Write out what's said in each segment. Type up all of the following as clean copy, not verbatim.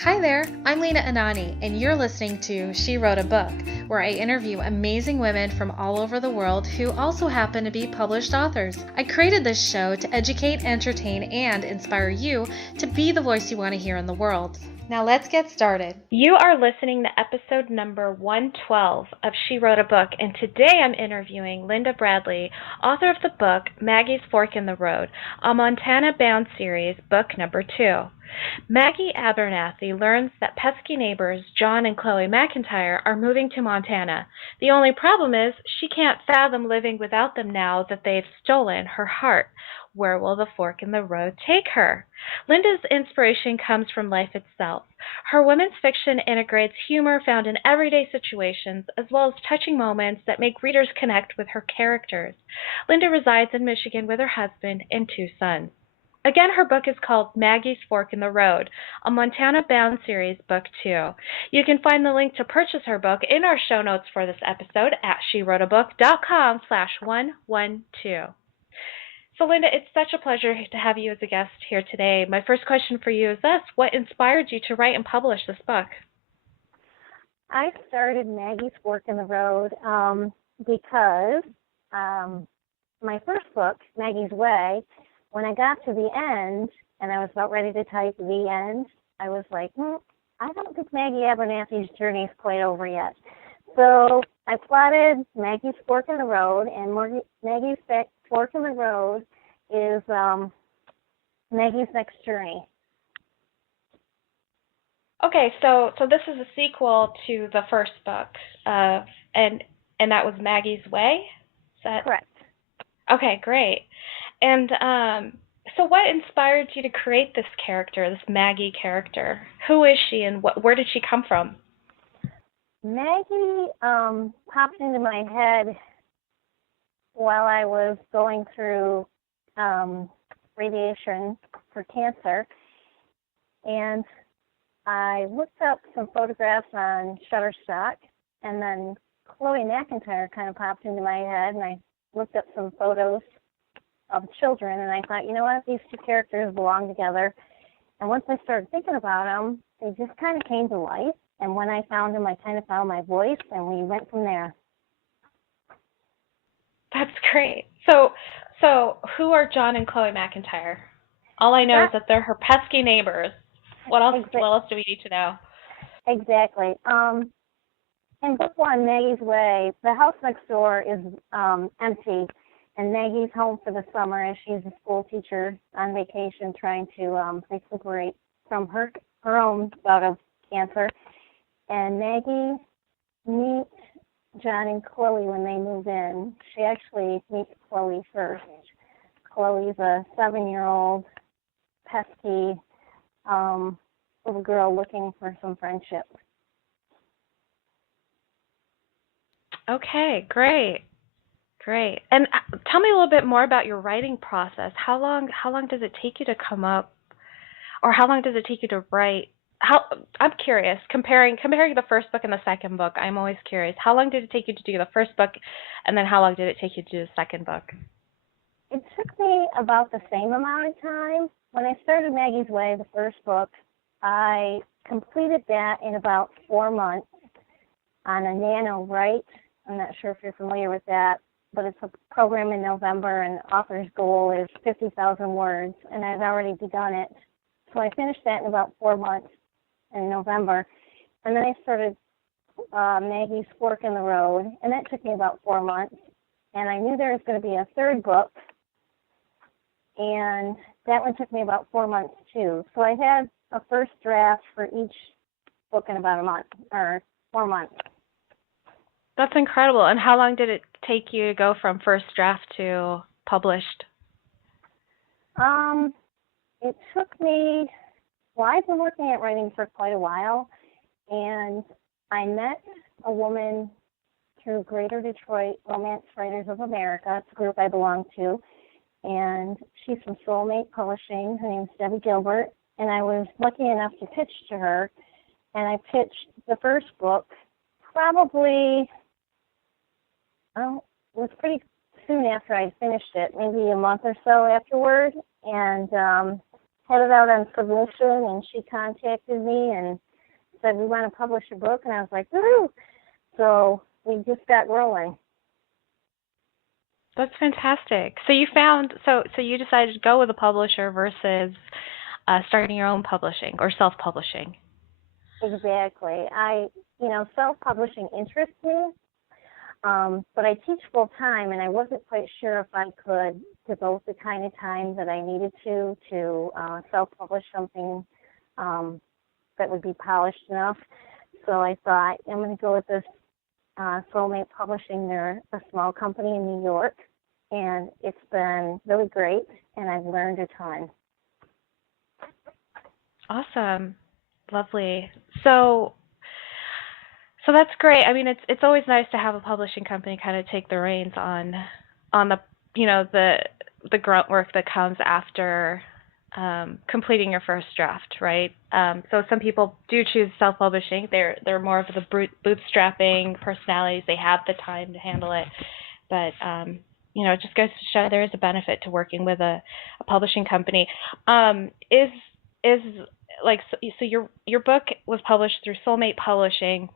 Hi there, I'm Lena Anani, and you're listening to She Wrote a Book, where I interview amazing women from all over the world who also happen to be published authors. I created this show to educate, entertain, and inspire you to be the voice you want to hear in the world. Now let's get started. You are listening to episode number 112 of She Wrote a Book, and today I'm interviewing Linda Bradley, author of the book Maggie's Fork in the Road, a Montana-bound series, book number 2. Maggie Abernathy learns that pesky neighbors John and Chloe McIntyre are moving to Montana. The only problem is she can't fathom living without them now that they've stolen her heart. Where will the fork in the road take her? Linda's inspiration comes from life itself. Her women's fiction integrates humor found in everyday situations, as well as touching moments that make readers connect with her characters. Linda resides in Michigan with her husband and 2 sons. Again, her book is called Maggie's Fork in the Road, a Montana-bound series, book 2. You can find the link to purchase her book in our show notes for this episode at SheWroteABook.com/112. So, Linda, it's such a pleasure to have you as a guest here today. My first question for you is this: what inspired you to write and publish this book? I started Maggie's Fork in the Road because my first book, Maggie's Way, when I got to the end and I was about ready to type the end, I was like, I don't think Maggie Abernathy's journey is quite over yet. So I plotted Maggie's Fork in the Road, and Maggie's Fork in the Road is Maggie's next journey. Okay, so this is a sequel to the first book, and that was Maggie's Way? Is that correct? Okay, great. And so what inspired you to create this character, this Maggie character? Who is she, and where did she come from? Maggie popped into my head while I was going through radiation for cancer, and I looked up some photographs on Shutterstock, and then Chloe McIntyre kind of popped into my head, and I looked up some photos of children, and I thought, you know what, these two characters belong together. And once I started thinking about them, they just kind of came to life. And when I found them, I kind of found my voice, and we went from there. That's great. So who are John and Chloe McIntyre? All I know is that they're her pesky neighbors. What else? Exactly. What else do we need to know? Exactly. In book 1, Maggie's Way, the house next door is empty, and Maggie's home for the summer as she's a school teacher on vacation trying to recuperate from her own bout of cancer. And Maggie meets John and Chloe when they move in. She actually meets Chloe first. Chloe's a 7-year-old, pesky little girl looking for some friendship. Okay, great. And tell me a little bit more about your writing process. How long does it take you to come up, or how long does it take you to write? I'm curious, comparing the first book and the second book. I'm always curious. How long did it take you to do the first book, and then how long did it take you to do the second book? It took me about the same amount of time. When I started Maggie's Way, the first book, I completed that in about 4 months on a NaNoWrite. I'm not sure if you're familiar with that, but it's a program in November, and the author's goal is 50,000 words, and I've already begun it. So I finished that in about 4 months in November, and then I started Maggie's Fork in the Road, and that took me about 4 months, and I knew there was going to be a third book, and that one took me about 4 months too. So I had a first draft for each book in about a month, or 4 months. That's incredible. And how long did it take you to go from first draft to published? It took me, well, I've been working at writing for quite a while, and I met a woman through Greater Detroit Romance Writers of America. It's a group I belong to, and she's from Soulmate Publishing. Her name's Debbie Gilbert, and I was lucky enough to pitch to her, and I pitched the first book probably, it was pretty soon after I finished it, maybe a month or so afterward, and had it out on submission, and she contacted me and said, we want to publish a book, and I was like, woo! So we just got rolling. That's fantastic. So you found, so you decided to go with a publisher versus starting your own publishing or self-publishing. Exactly. Self-publishing interests me, but I teach full-time, and I wasn't quite sure if I could devote the kind of time that I needed to self-publish something that would be polished enough. So I thought, I'm going to go with this Soulmate Publishing. They're a small company in New York, and it's been really great, and I've learned a ton. Awesome. Lovely. So that's great. I mean, it's always nice to have a publishing company kind of take the reins on the the grunt work that comes after completing your first draft, right? So some people do choose self-publishing. They're more of the bootstrapping personalities. They have the time to handle it, but it just goes to show there is a benefit to working with a publishing company. So your book was published through Soulmate Publishing.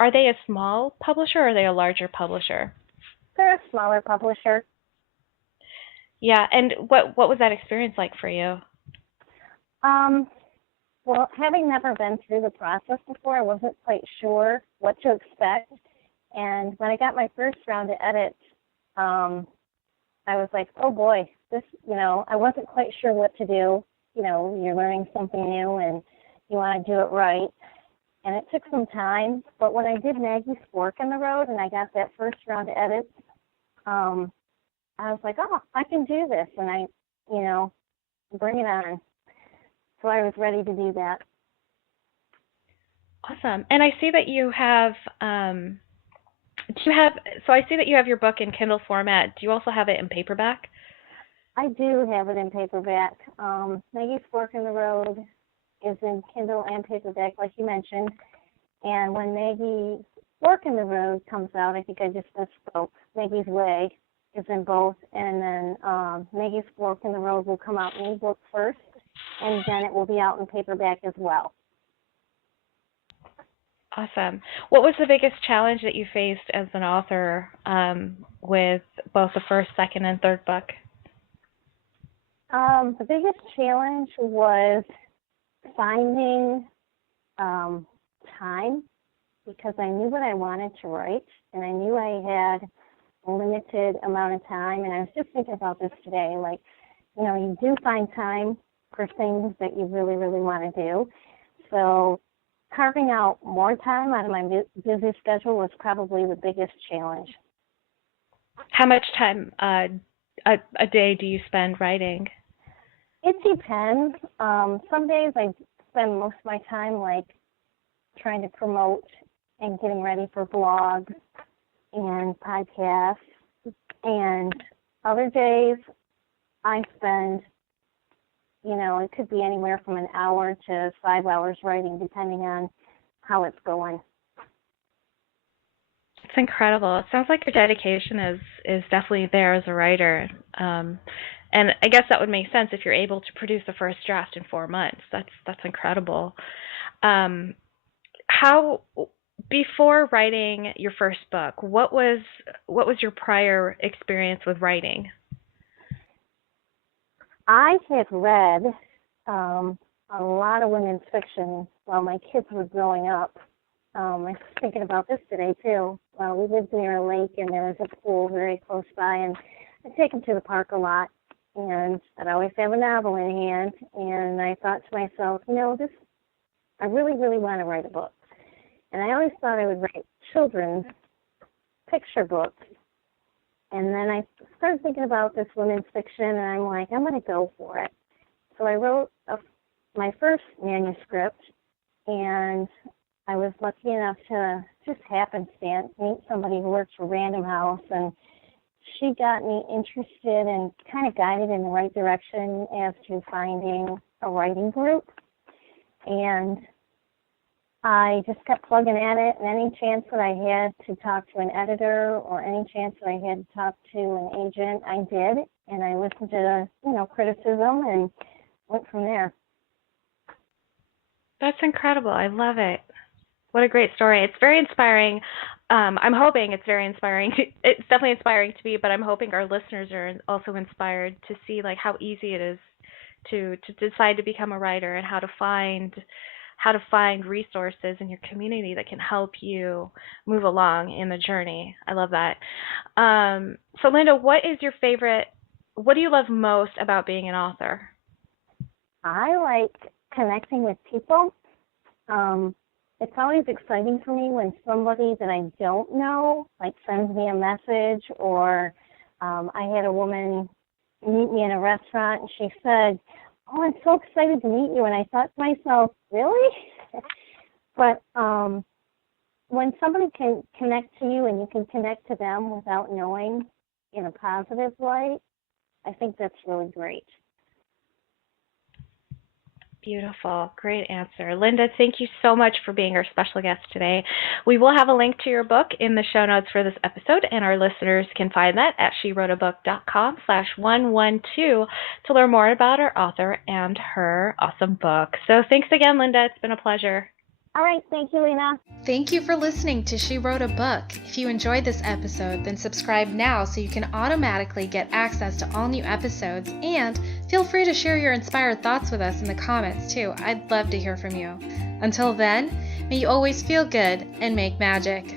Are they a small publisher or are they a larger publisher? They're a smaller publisher. Yeah, and what was that experience like for you? Well, having never been through the process before, I wasn't quite sure what to expect. And when I got my first round of edits, I was like, oh boy, I wasn't quite sure what to do. You're learning something new and you want to do it right. And it took some time, but when I did Maggie's Fork in the Road and I got that first round of edits, I was like, oh, I can do this, and I bring it on. So I was ready to do that. Awesome. And I see that you have, I see that you have your book in Kindle format. Do you also have it in paperback? I do have it in paperback. Maggie's Fork in the Road is in Kindle and paperback, like you mentioned. And when Maggie's Fork in the Road comes out, I think I just misspoke. Maggie's Way is in both, and then Maggie's Fork in the Road will come out in ebook first, and then it will be out in paperback as well. Awesome. What was the biggest challenge that you faced as an author with both the first, second, and third book? The biggest challenge was finding time, because I knew what I wanted to write, and I knew I had a limited amount of time. And I was just thinking about this today, like, you do find time for things that you really, really want to do. So carving out more time out of my busy schedule was probably the biggest challenge. How much time a day do you spend writing? It depends. Some days I spend most of my time like trying to promote and getting ready for blogs and podcasts, and other days I spend, it could be anywhere from an hour to 5 hours writing, depending on how it's going. It's incredible. It sounds like your dedication is definitely there as a writer. And I guess that would make sense if you're able to produce the first draft in 4 months. That's incredible. How, before writing your first book, what was your prior experience with writing? I had read a lot of women's fiction while my kids were growing up. I was thinking about this today too. We lived near a lake and there was a pool very close by, and I'd take them to the park a lot, and I'd always have a novel in hand, and I thought to myself, I really, really want to write a book. And I always thought I would write children's picture books. And then I started thinking about this women's fiction, and I'm like, I'm going to go for it. So I wrote my first manuscript, and I was lucky enough to just happenstance meet somebody who works for Random House, and she got me interested and kind of guided in the right direction as to finding a writing group. And I just kept plugging at it, and any chance that I had to talk to an editor or any chance that I had to talk to an agent, I did. And I listened to, criticism and went from there. That's incredible. I love it. What a great story. It's very inspiring. I'm hoping it's very inspiring. It's definitely inspiring to me, but I'm hoping our listeners are also inspired to see like how easy it is to decide to become a writer and how to find resources in your community that can help you move along in the journey. I love that. So Linda, what do you love most about being an author? I like connecting with people. It's always exciting for me when somebody that I don't know, like, sends me a message, or I had a woman meet me in a restaurant, and she said, "Oh, I'm so excited to meet you," and I thought to myself, really? But when somebody can connect to you and you can connect to them without knowing in a positive light, I think that's really great. Beautiful. Great answer. Linda, thank you so much for being our special guest today. We will have a link to your book in the show notes for this episode, and our listeners can find that at SheWroteABook.com/112 to learn more about our author and her awesome book. So thanks again, Linda. It's been a pleasure. All right. Thank you, Lena. Thank you for listening to She Wrote a Book. If you enjoyed this episode, then subscribe now so you can automatically get access to all new episodes, and feel free to share your inspired thoughts with us in the comments too. I'd love to hear from you. Until then, may you always feel good and make magic.